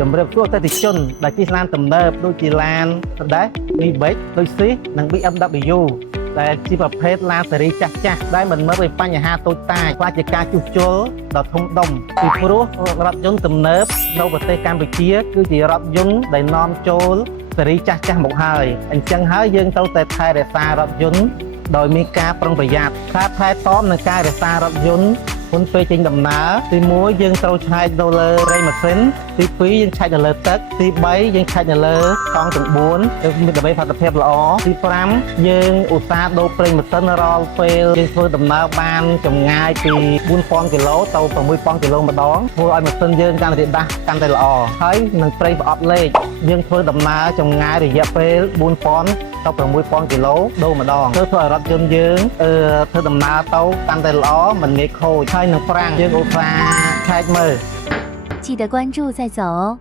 ជំរាបសួរអតិថិជនដែលជិះឡានទំនើបដូចជាឡានដែរ V-Bike ដូច SIS និង BMW ដែលជាប្រភេទឡានស៊េរីចាស់ៗដែលមិនមើលពីបញ្ហាតូចតាចខ្វះជាការជួសជុលដ៏ធំដុំពីព្រោះរថយន្តទំនើបនៅប្រទេសកម្ពុជាគឺជារថយន្តដែលនាំចូលស៊េរីចាស់ៗមកហើយអញ្ចឹងហើយយើងត្រូវតែថែរក្សារថយន្តដោយមានការប្រុងប្រយ័ត្នការថែទាំនិងការរក្សារថយន្តមុនពេលចេញដំណើរទី1យើងត្រូវឆែកនៅលើរេម៉ាស៊ីនទី2យើងឆែកនៅលើទឹកទី3យើងឆែកនៅលើកង់ទាំង4ដើម្បីផលិតភាពល្អទី5យើងឧស្សាហ៍ដូរប្រេងម៉ាស៊ីនរាល់ពេលយើងធ្វើដំណើរបានចម្ងាយពី 4000 គីឡូទៅ 6000 គីឡូម្ដងធ្វើឲ្យម៉ាស៊ីនយើងកាន់តែដាស់កាន់តែល្អហើយនឹងប្រេងប្រអប់លេខយើងធ្វើដំណើរចម្ងាយរយៈពេល 4000 ទៅ 6000 គីឡូដូរម្ដងធ្វើឲ្យរថយន្តយើងធ្វើដំណើរទៅកាន់តែល្អមិនងាយខូចហើយនឹងប្រាំងយើងឧស្សាហ៍ឆែកមើល记得关注再走哦。